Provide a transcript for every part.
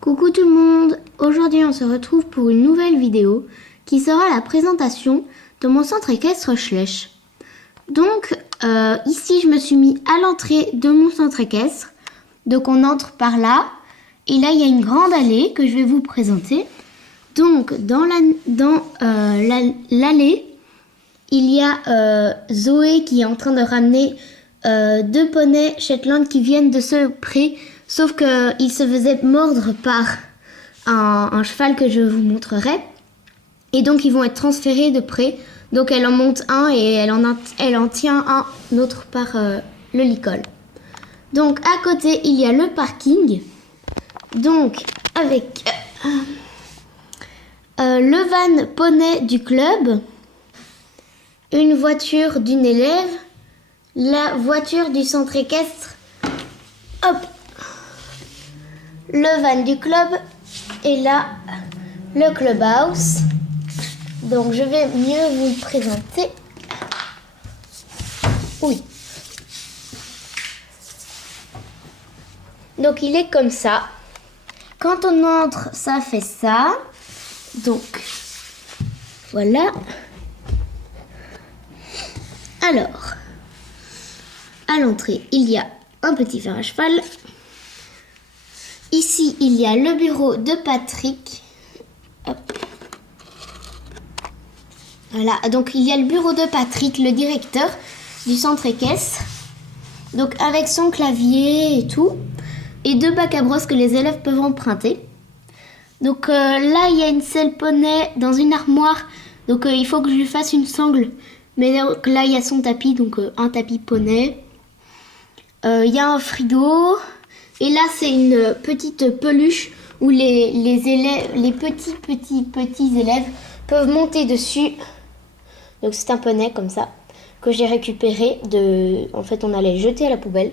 Coucou tout le monde, aujourd'hui on se retrouve pour une nouvelle vidéo qui sera la présentation de mon centre équestre Schleich. Donc ici je me suis mis à l'entrée de mon centre équestre, donc on entre par là et là il y a une grande allée que je vais vous présenter. Donc dans l'allée il y a Zoé qui est en train de ramener 2 poneys Shetland qui viennent de ce pré. Sauf qu'il se faisait mordre par un cheval que je vous montrerai. Et donc ils vont être transférés de près. Donc elle en monte un et elle en tient un autre par le licol. Donc à côté il y a le parking. Donc avec le van poney du club. Une voiture d'une élève. La voiture du centre équestre. Hop! Le van du club et là le clubhouse. Donc je vais mieux vous le présenter. Oui. Donc il est comme ça. Quand on entre, ça fait ça. Donc voilà. Alors, à l'entrée, il y a un petit fer à cheval. Ici, il y a le bureau de Patrick. Hop. Voilà, donc il y a le bureau de Patrick, le directeur du centre équestre. Donc avec son clavier et tout. Et 2 bacs à brosse que les élèves peuvent emprunter. Donc là, il y a une selle poney dans une armoire. Donc il faut que je lui fasse une sangle. Mais donc, là, il y a son tapis, donc un tapis poney. Il y a un frigo. Et là, c'est une petite peluche où les élèves, les petits élèves peuvent monter dessus. Donc c'est un poney comme ça que j'ai récupéré en fait, on allait le jeter à la poubelle.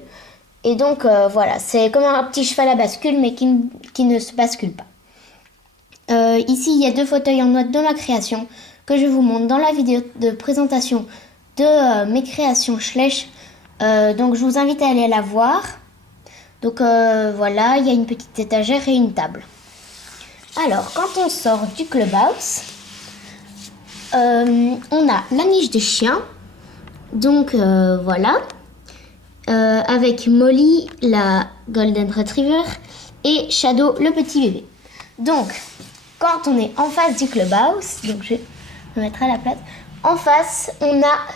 Et donc voilà, c'est comme un petit cheval à bascule, mais qui ne se bascule pas. Ici, il y a 2 fauteuils en noix de ma création que je vous montre dans la vidéo de présentation de mes créations Schleich. Donc je vous invite à aller la voir. Donc voilà, il y a une petite étagère et une table. Alors, quand on sort du clubhouse, on a la niche des chiens. Donc voilà, avec Molly, la Golden Retriever, et Shadow, le petit bébé. Donc, quand on est en face du clubhouse, donc je vais me mettre à la place. En face, on a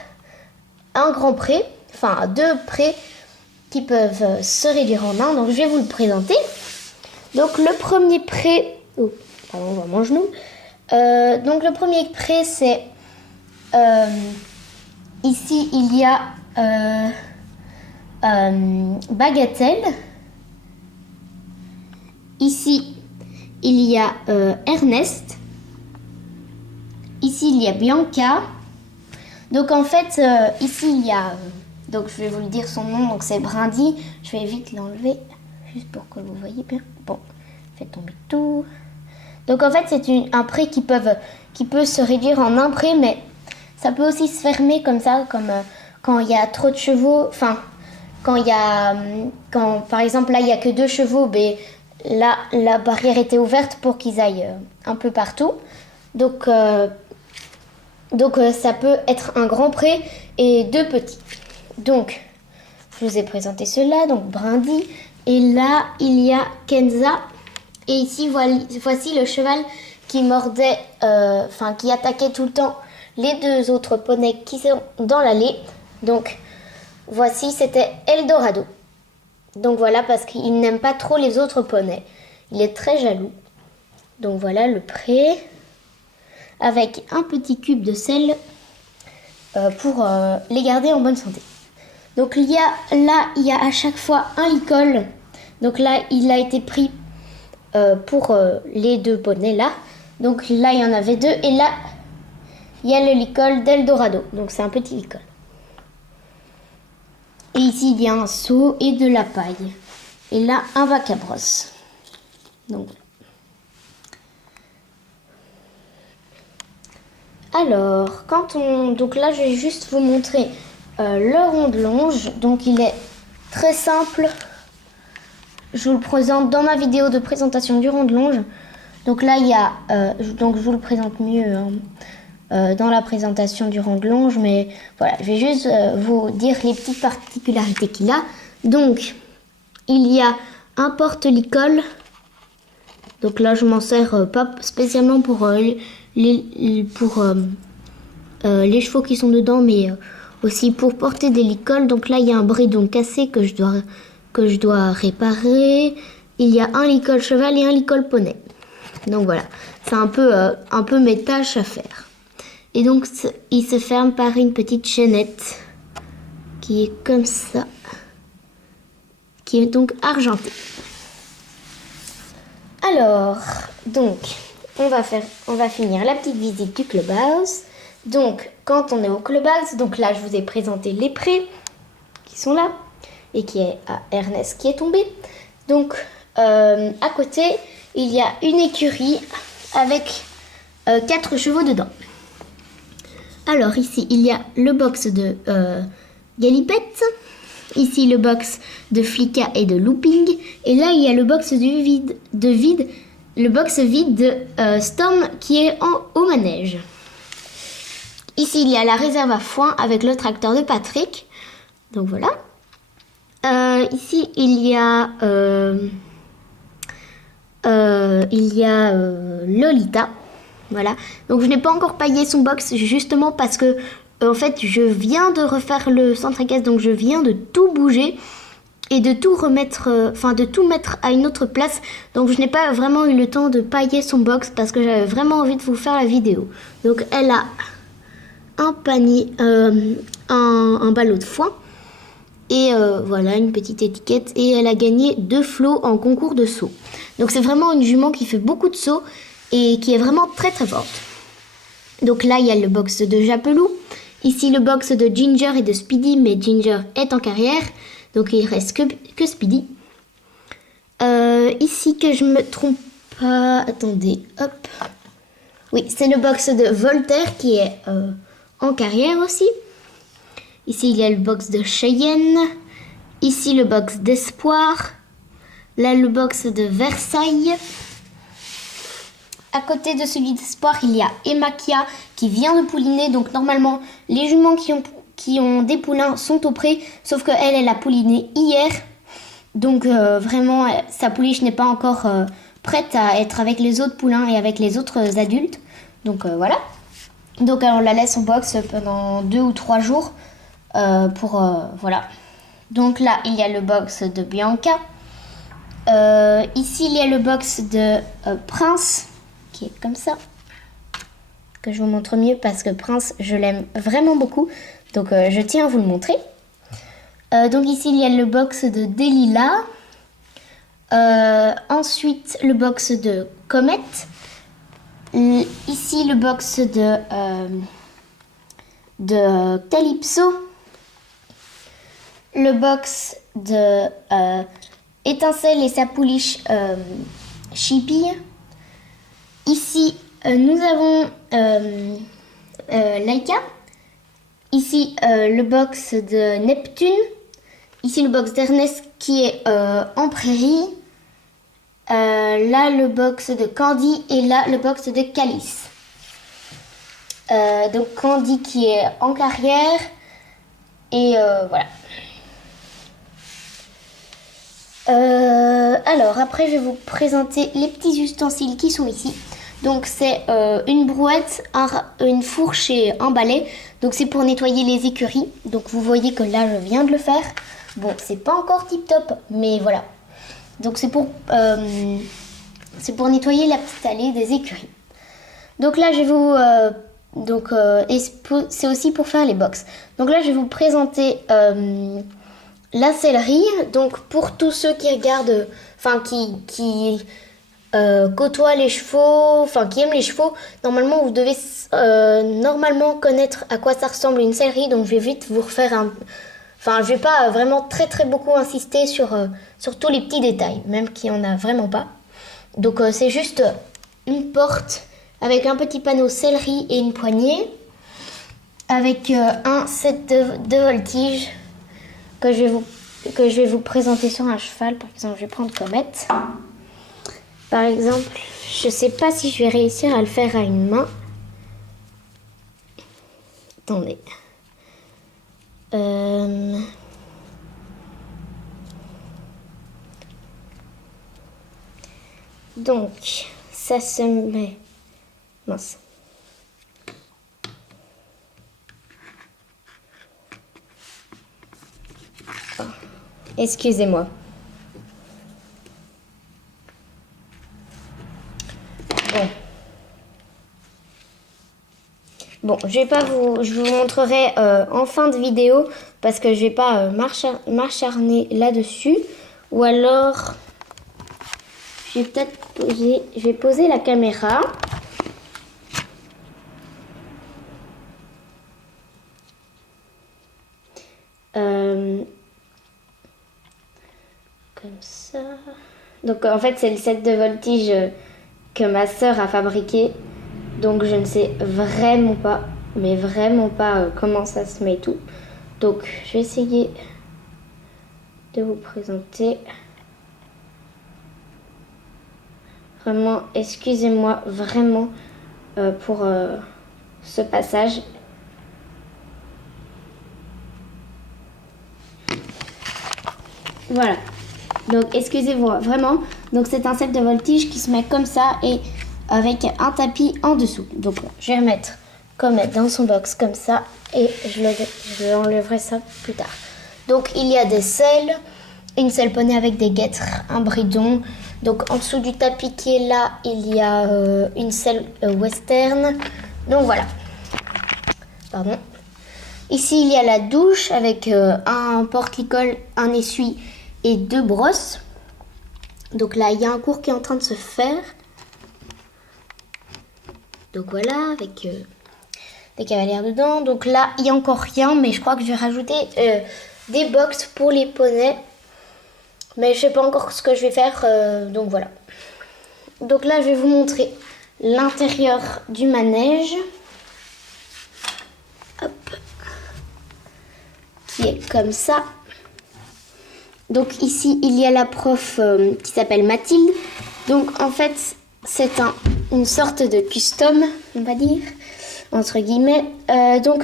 un grand pré, enfin 2 prés qui peuvent se réduire en un. Donc je vais vous le présenter. Donc le premier pré, on va mon genou. Donc le premier pré, c'est ici il y a Bagatelle. Ici il y a Ernest. Ici il y a Bianca. Donc en fait ici il y a donc je vais vous le dire son nom, donc c'est Brindy. Je vais vite l'enlever, juste pour que vous voyez bien. Bon, faites tomber tout. Donc en fait c'est un pré qui peut se réduire en un pré, mais ça peut aussi se fermer comme ça, comme quand il y a trop de chevaux. Enfin, quand par exemple là il n'y a que 2 chevaux, mais là la barrière était ouverte pour qu'ils aillent un peu partout. Donc ça peut être un grand pré et 2 petits. Donc, je vous ai présenté cela, donc Brindy. Et là, il y a Kenza. Et ici, voici le cheval qui mordait, qui attaquait tout le temps les 2 autres poneys qui sont dans l'allée. Donc, voici, c'était Eldorado. Donc voilà, parce qu'il n'aime pas trop les autres poneys. Il est très jaloux. Donc voilà le pré. Avec un petit cube de sel pour les garder en bonne santé. Donc il y a à chaque fois un licol. Donc là, il a été pris pour les 2 poneys là. Donc là, il y en avait 2. Et là, il y a le licol d'Eldorado. Donc c'est un petit licol. Et ici, il y a un seau et de la paille. Et là, un bac à brosse. Donc alors, donc là, je vais juste vous montrer le rond de longe. Donc il est très simple. je vous le présente dans ma vidéo de présentation du rond de longe. Donc là, il y a, donc je vous le présente mieux dans la présentation du rond de longe, mais voilà, je vais juste vous dire les petites particularités qu'il a. Donc, il y a un porte-licol. Donc là, je m'en sers pas spécialement pour les chevaux qui sont dedans, mais aussi pour porter des licoles. Donc là, il y a un bridon cassé que je dois réparer. Il y a un licol cheval et un licol poney. Donc voilà, c'est un peu mes tâches à faire. Et donc, il se ferme par une petite chaînette qui est comme ça, qui est donc argentée. Alors, donc, on va finir la petite visite du clubhouse. Donc, quand on est au clubhouse, donc là, je vous ai présenté les prés qui sont là et qui est à Ernest qui est tombé. Donc, à côté, il y a une écurie avec 4 chevaux dedans. Alors ici, il y a le box de Galipette. Ici, le box de Flicka et de Looping. Et là, il y a le box le box vide de Storm qui est au manège. Ici, il y a la réserve à foin avec le tracteur de Patrick. Donc voilà. Ici, il y a Lolita. Voilà. Donc je n'ai pas encore paillé son box justement parce que en fait je viens de refaire le centre équestre, donc je viens de tout bouger et de tout remettre, de tout mettre à une autre place. Donc je n'ai pas vraiment eu le temps de pailler son box parce que j'avais vraiment envie de vous faire la vidéo. Donc elle a un panier, un ballot de foin et voilà une petite étiquette, et elle a gagné 2 flots en concours de saut. Donc c'est vraiment une jument qui fait beaucoup de sauts et qui est vraiment très très forte. Donc là, il y a le box de Japelou. Ici, le box de Ginger et de Speedy, mais Ginger est en carrière, donc il reste que Speedy. Ici, que je me trompe pas, attendez, hop. Oui, c'est le box de Voltaire qui est en carrière aussi. Ici, il y a le box de Cheyenne. Ici, le box d'Espoir. Là, le box de Versailles. À côté de celui d'Espoir, il y a Emakia qui vient de pouliner. Donc normalement, les juments qui ont des poulains sont au pré. Sauf qu'elle a pouliné hier. Donc vraiment, sa pouliche n'est pas encore prête à être avec les autres poulains et avec les autres adultes. Donc voilà. Donc on la laisse en box pendant 2 ou 3 jours. Voilà. Donc là, il y a le box de Bianca. Ici, il y a le box de Prince, qui est comme ça, que je vous montre mieux parce que Prince, je l'aime vraiment beaucoup, donc je tiens à vous le montrer. Donc ici, il y a le box de Delilah, ensuite le box de Comet, ici le box de Calypso, le box de Étincelle et sa pouliche Chippy. Ici, nous avons Laika. Ici, le box de Neptune. Ici, le box d'Ernest qui est en prairie. Là, le box de Candy. Et là, le box de Calice. Donc, Candy qui est en carrière. Et voilà. Alors, après, je vais vous présenter les petits ustensiles qui sont ici. Donc, c'est une brouette, une fourche et un balai. Donc, c'est pour nettoyer les écuries. Donc, vous voyez que là, je viens de le faire. Bon, c'est pas encore tip-top, mais voilà. Donc, c'est pour nettoyer la petite allée des écuries. Donc là, je vais vous... c'est aussi pour faire les box. Donc là, je vais vous présenter... la sellerie, donc pour tous ceux qui regardent, qui côtoient les chevaux, qui aiment les chevaux, normalement vous devez normalement connaître à quoi ça ressemble une sellerie, donc je vais vite vous refaire je vais pas vraiment très très beaucoup insister sur tous les petits détails, même qu'il n'y en a vraiment pas. Donc c'est juste une porte avec un petit panneau sellerie et une poignée, avec un set de voltige que je vais vous que je vais vous présenter sur un cheval. Par exemple, je vais prendre Comète. Par exemple, je sais pas si je vais réussir à le faire à une main. Attendez. Donc, ça se met... Mince. Oh, excusez-moi. Bon, je vous montrerai en fin de vidéo parce que je vais pas m'acharner là-dessus. Ou alors, je vais poser la caméra. Comme ça. Donc en fait, c'est le set de voltige que ma sœur a fabriqué. Donc je ne sais vraiment pas, mais vraiment pas comment ça se met et tout. Donc je vais essayer de vous présenter. Vraiment, excusez-moi vraiment pour ce passage. Voilà. Donc excusez-moi vraiment. Donc c'est un set de voltige qui se met comme ça et avec un tapis en dessous. Donc je vais remettre Comète dans son box comme ça et je l'enlèverai ça plus tard. Donc il y a des selles, une selle poney avec des guêtres, un bridon. Donc en dessous du tapis qui est là, il y a une selle western. Donc voilà. Pardon. Ici il y a la douche avec un porte-licol, un essuie et 2 brosses. Donc là il y a un cours qui est en train de se faire. Donc voilà, avec des cavalières dedans. Donc là, il n'y a encore rien, mais je crois que je vais rajouter des box pour les poneys. Mais je ne sais pas encore ce que je vais faire, donc voilà. Donc là, je vais vous montrer l'intérieur du manège. Hop. Qui est comme ça. Donc ici, il y a la prof qui s'appelle Mathilde. Donc en fait, c'est une sorte de custom, on va dire, entre guillemets. Donc,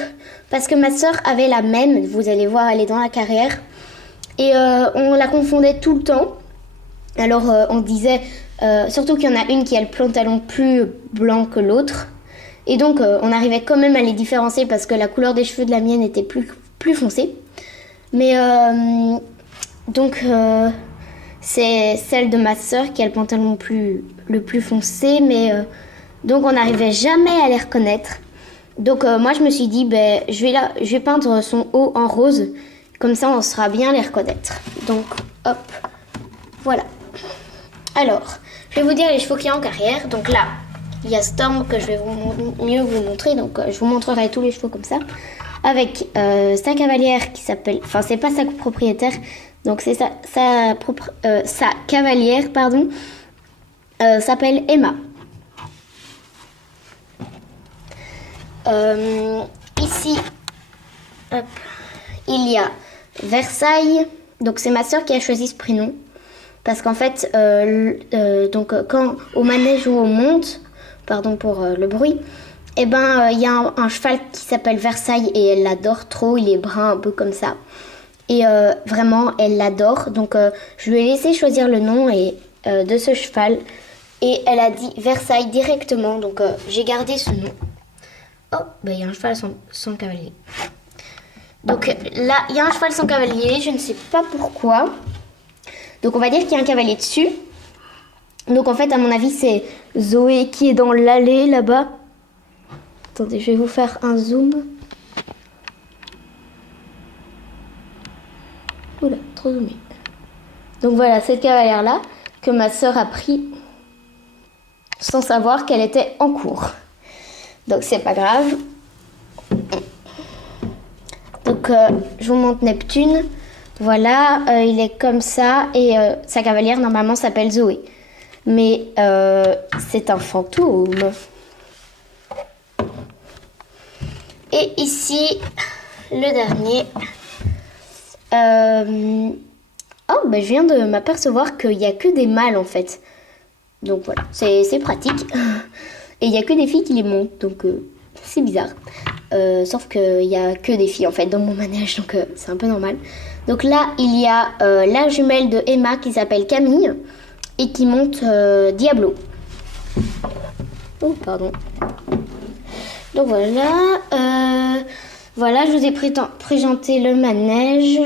parce que ma soeur avait la même, vous allez voir, elle est dans la carrière. Et on la confondait tout le temps. Alors, on disait, surtout qu'il y en a une qui a le pantalon plus blanc que l'autre. Et donc, on arrivait quand même à les différencier parce que la couleur des cheveux de la mienne était plus foncée. Mais, donc... c'est celle de ma soeur qui a le pantalon le plus foncé, mais donc on n'arrivait jamais à les reconnaître. Donc moi je me suis dit, je vais peindre son haut en rose, comme ça on saura bien les reconnaître. Donc hop, voilà. Alors, je vais vous dire les chevaux qu'il y a en carrière. Donc là, il y a Storm que je vais mieux vous montrer, donc je vous montrerai tous les chevaux comme ça. Avec sa cavalière qui s'appelle, enfin c'est pas sa propriétaire, donc c'est sa cavalière, pardon, s'appelle Emma. Ici, hop, il y a Versailles, donc c'est ma soeur qui a choisi ce prénom, parce qu'en fait, donc quand au manège ou on monte, pardon pour le bruit, et il y a un cheval qui s'appelle Versailles et elle l'adore trop, il est brun un peu comme ça. Et vraiment, elle l'adore. Donc, je lui ai laissé choisir le nom de ce cheval. Et elle a dit Versailles directement. Donc, j'ai gardé ce nom. Oh, il y a un cheval sans cavalier. Donc, là, il y a un cheval sans cavalier. Je ne sais pas pourquoi. Donc, on va dire qu'il y a un cavalier dessus. Donc, en fait, à mon avis, c'est Zoé qui est dans l'allée là-bas. Attendez, je vais vous faire un zoom. Oula, trop zoomé. Donc voilà, cette cavalière-là que ma soeur a pris sans savoir qu'elle était en cours. Donc c'est pas grave. Donc je vous montre Neptune. Voilà, il est comme ça et sa cavalière normalement s'appelle Zoé. Mais c'est un fantôme. Et ici, le dernier. Oh, bah, je viens de m'apercevoir qu'il n'y a que des mâles en fait. Donc voilà, c'est pratique. Et il n'y a que des filles qui les montent, donc c'est bizarre. Sauf qu'il n'y a que des filles en fait dans mon manège, donc c'est un peu normal. Donc là, il y a la jumelle de Emma qui s'appelle Camille et qui monte Diablo. Oh, pardon. Donc voilà, voilà, je vous ai présenté le manège.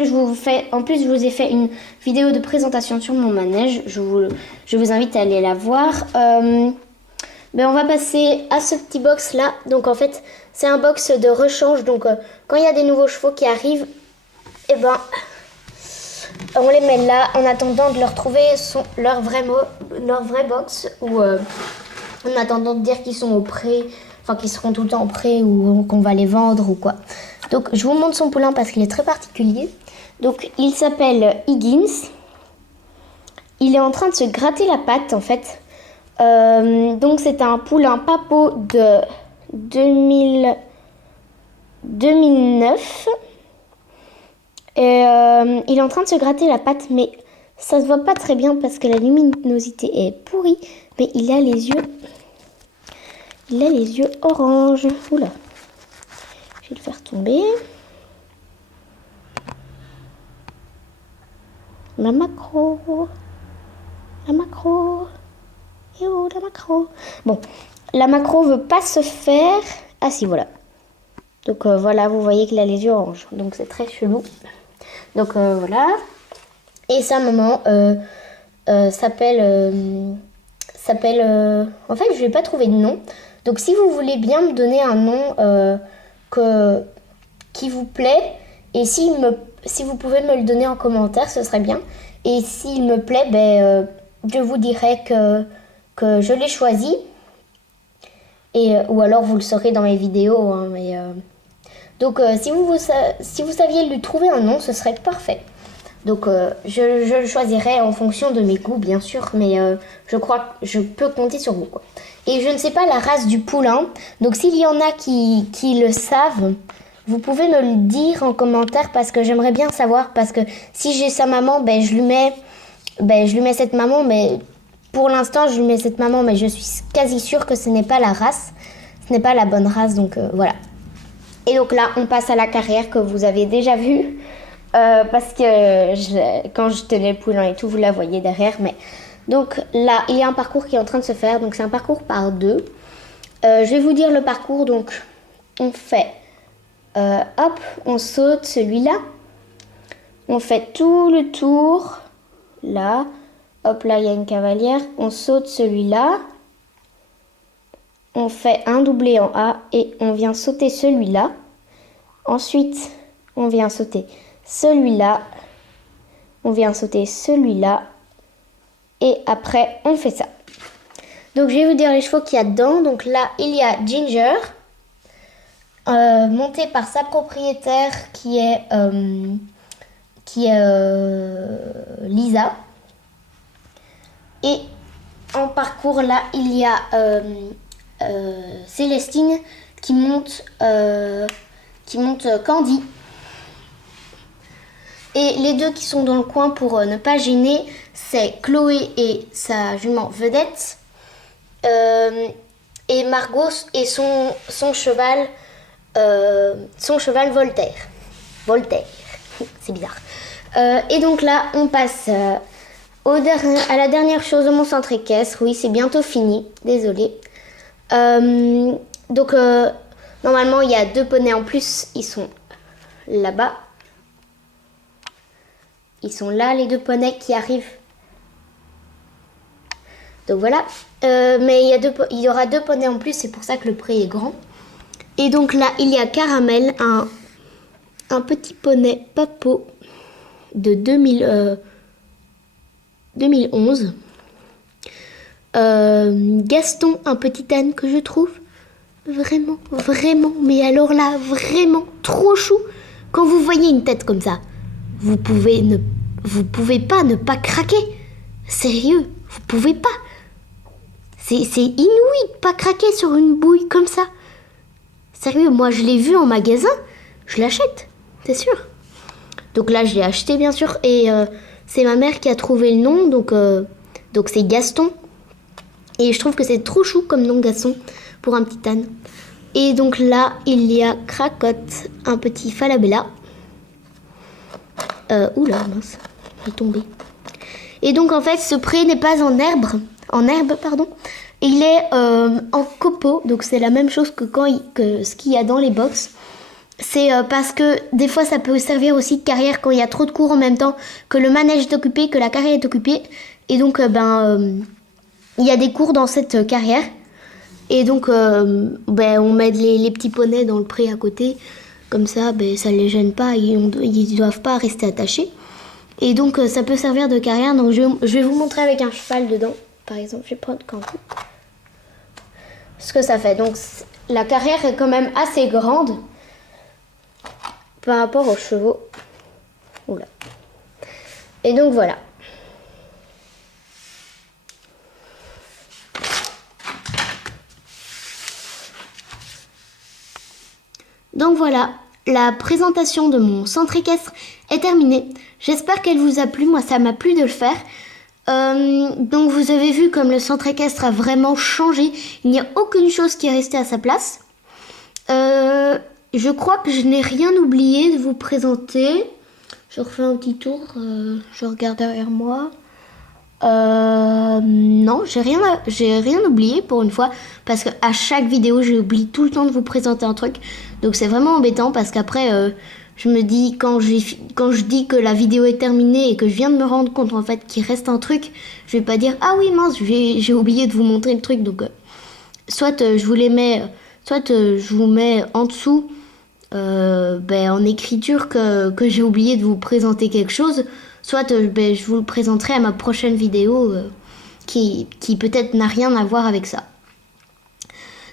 En plus, je vous ai fait une vidéo de présentation sur mon manège. Je vous invite à aller la voir. Ben, on va passer à ce petit box là. Donc en fait, c'est un box de rechange. Donc quand il y a des nouveaux chevaux qui arrivent, et ben on les met là en attendant de leur trouver leur vrai box ou en attendant de dire qu'ils sont au pré, enfin qu'ils seront tout le temps au pré ou qu'on va les vendre ou quoi. Donc je vous montre son poulain parce qu'il est très particulier. Donc il s'appelle Higgins. Il est en train de se gratter la patte en fait. Donc c'est un poulain Papo de 2009. Et il est en train de se gratter la patte, mais ça se voit pas très bien parce que la luminosité est pourrie. Mais il a les yeux orange. Oula, je vais le faire tomber. La macro. Et oh, la macro. Bon, la macro veut pas se faire. Ah si, voilà. Donc voilà, vous voyez qu'il a les yeux orange. Donc c'est très chelou. Donc voilà. Et sa maman s'appelle... En fait, je n'ai pas trouvé de nom. Donc si vous voulez bien me donner un nom qui vous plaît, et si vous pouvez me le donner en commentaire, ce serait bien. Et s'il me plaît, ben, je vous dirai que je l'ai choisi. Ou alors vous le saurez dans mes vidéos. Hein, donc si vous saviez lui trouver un nom, ce serait parfait. Donc je le choisirai en fonction de mes goûts bien sûr, mais je crois que je peux compter sur vous, quoi. Et je ne sais pas la race du poulain, donc s'il y en a qui le savent, vous pouvez me le dire en commentaire parce que j'aimerais bien savoir, parce que si j'ai sa maman, ben je lui mets cette maman, mais pour l'instant je lui mets cette maman, mais je suis quasi sûre que ce n'est pas la race, ce n'est pas la bonne race, donc voilà. Et donc là on passe à la carrière que vous avez déjà vue. Parce que quand je tenais le poulain et tout, vous la voyez derrière. Mais donc là, il y a un parcours qui est en train de se faire. Donc c'est un parcours par 2. Je vais vous dire le parcours. Donc on fait, hop, on saute celui-là. On fait tout le tour. Là, hop, là il y a une cavalière. On saute celui-là. On fait un doublé en A et on vient sauter celui-là. Ensuite, on vient sauter celui-là, on vient sauter celui-là, et après on fait ça. Donc je vais vous dire les chevaux qu'il y a dedans. Donc là il y a Ginger, monté par sa propriétaire qui est Lisa. Et en parcours là il y a Célestine qui monte Candy. Et les deux qui sont dans le coin pour ne pas gêner, c'est Chloé et sa jument Vedette. Et Margot et son cheval Voltaire. Voltaire, c'est bizarre. Et donc là, on passe à la dernière chose de mon centre équestre. Oui, c'est bientôt fini, désolée. Donc, normalement, il y a 2 poneys en plus, ils sont là-bas. Ils sont là, les 2 poneys qui arrivent. Donc voilà. Mais il y aura 2 poneys en plus, c'est pour ça que le pré est grand. Et donc là, il y a Caramel, un petit poney Papo de 2011. Gaston, un petit âne que je trouve vraiment, mais alors là, vraiment trop chou. Quand vous voyez une tête comme ça, vous pouvez pas ne pas craquer. Sérieux, vous pouvez pas. C'est inouï de pas craquer sur une bouille comme ça. Sérieux, moi je l'ai vu en magasin, je l'achète, c'est sûr. Donc là, je l'ai acheté bien sûr. Et c'est ma mère qui a trouvé le nom. Donc c'est Gaston. Et je trouve que c'est trop chou comme nom, Gaston, pour un petit âne. Et donc là, il y a Cracotte, un petit Falabella. Oula, mince, il est tombé. Et donc en fait, ce pré n'est pas en herbe, pardon. Il est en copeaux, donc c'est la même chose que ce qu'il y a dans les box. C'est parce que des fois ça peut servir aussi de carrière quand il y a trop de cours en même temps, que le manège est occupé, que la carrière est occupée. Et donc il y a des cours dans cette carrière. Et donc on met les petits poneys dans le pré à côté. Comme ça, ça ne les gêne pas, ils ne doivent pas rester attachés. Et donc ça peut servir de carrière. Donc je vais vous montrer avec un cheval dedans. Par exemple, je vais prendre Kankou. Ce que ça fait. Donc la carrière est quand même assez grande par rapport aux chevaux. Oula. Et donc voilà. Donc voilà, la présentation de mon centre équestre est terminée. J'espère qu'elle vous a plu. Moi, ça m'a plu de le faire. Donc vous avez vu comme le centre équestre a vraiment changé. Il n'y a aucune chose qui est restée à sa place. Je crois que je n'ai rien oublié de vous présenter. Je refais un petit tour. Je regarde derrière moi. Non, j'ai rien oublié pour une fois, parce que à chaque vidéo j'oublie tout le temps de vous présenter un truc, donc c'est vraiment embêtant parce qu'après je me dis quand je dis que la vidéo est terminée et que je viens de me rendre compte en fait qu'il reste un truc, je vais pas dire ah oui mince j'ai oublié de vous montrer le truc, donc soit je vous mets en dessous en écriture que j'ai oublié de vous présenter quelque chose, soit je vous le présenterai à ma prochaine vidéo qui peut-être n'a rien à voir avec ça.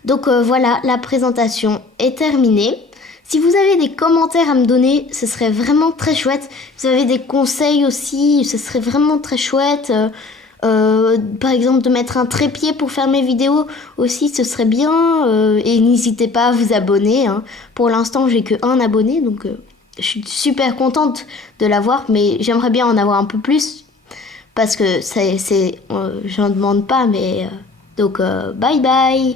Donc voilà, la présentation est terminée. Si vous avez des commentaires à me donner, ce serait vraiment très chouette. Si vous avez des conseils aussi, ce serait vraiment très chouette. Par exemple, de mettre un trépied pour faire mes vidéos aussi, ce serait bien. Et n'hésitez pas à vous abonner. Hein. Pour l'instant, j'ai que 1 abonné, donc je suis super contente de l'avoir, mais j'aimerais bien en avoir un peu plus. Parce que j'en demande pas, mais... donc, bye bye!